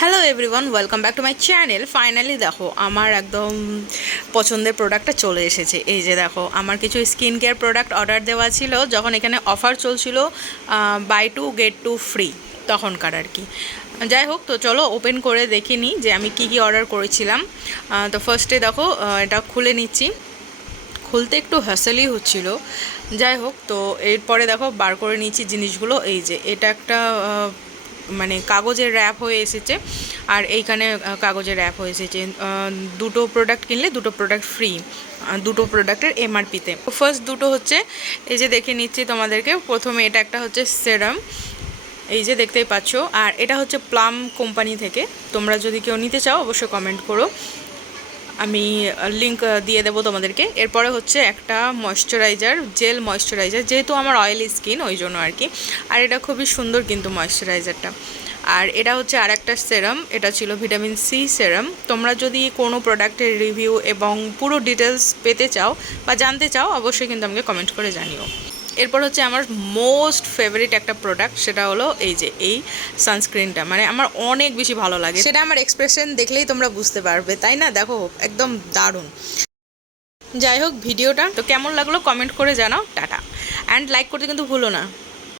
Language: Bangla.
Hello everyone, welcome back to my channel. Finally দেখো আমার একদম পছন্দের প্রোডাক্টটা চলে এসেছে। এই যে দেখো, আমার কিছু স্কিন কেয়ার প্রোডাক্ট অর্ডার দেওয়া ছিল যখন এখানে অফার চলছিল, buy two get two free, তখনকার আর কি। যাই হোক, তো চলো ওপেন করে দেখে নিই যে আমি কী কী অর্ডার করেছিলাম। তো ফার্স্টে দেখো, এটা খুলে নিচ্ছি। খুলতে একটু হ্যাসেলই হচ্ছিল। যাই হোক, তো এরপরে দেখো বার করে নিচ্ছি জিনিসগুলো। এই যে এটা একটা মানে কাগজের র্যাপ হয়ে এসেছে, আর এইখানে কাগজের র্যাপ হয়ে এসেছে। দুটো প্রোডাক্ট কিনলে দুটো প্রোডাক্ট ফ্রি, দুটো প্রোডাক্টের এমআরপিতে। ফার্স্ট দুটো হচ্ছে, এই যে দেখে নিচ্ছি তোমাদেরকে। প্রথমে এটা একটা হচ্ছে সেরাম, এই যে দেখতেই পাচ্ছ, আর এটা হচ্ছে প্লাম কোম্পানি থেকে। তোমরা যদি কেউ নিতে চাও অবশ্যই কমেন্ট করো, আমি লিঙ্ক দিয়ে দেবো তোমাদেরকে। এরপরে হচ্ছে একটা ময়শ্চারাইজার, জেল ময়শ্চারাইজার, যেহেতু আমার অয়েলি স্কিন ওই জন্য আর কি। আর এটা খুবই সুন্দর কিন্তু ময়শ্চারাইজারটা। আর এটা হচ্ছে আর একটা সেরাম, এটা ছিল ভিটামিন সি সেরাম। তোমরা যদি কোনো প্রোডাক্টের রিভিউ এবং পুরো ডিটেলস পেতে চাও বা জানতে চাও অবশ্যই কিন্তু আমাকে কমেন্ট করে জানিও। এরপর হচ্ছে আমার মোস্ট ফেভারিট একটা প্রোডাক্ট, সেটা হলো এই যে এই সানস্ক্রিনটা। মানে আমার অনেক বেশি ভালো লাগে, সেটা আমার এক্সপ্রেশন দেখলেই তোমরা বুঝতে পারবে, তাই না? দেখো একদম দারুণ। যাই হোক, ভিডিওটা তো কেমন লাগলো কমেন্ট করে জানাও। টাটা, অ্যান্ড লাইক করতে কিন্তু ভুলো না।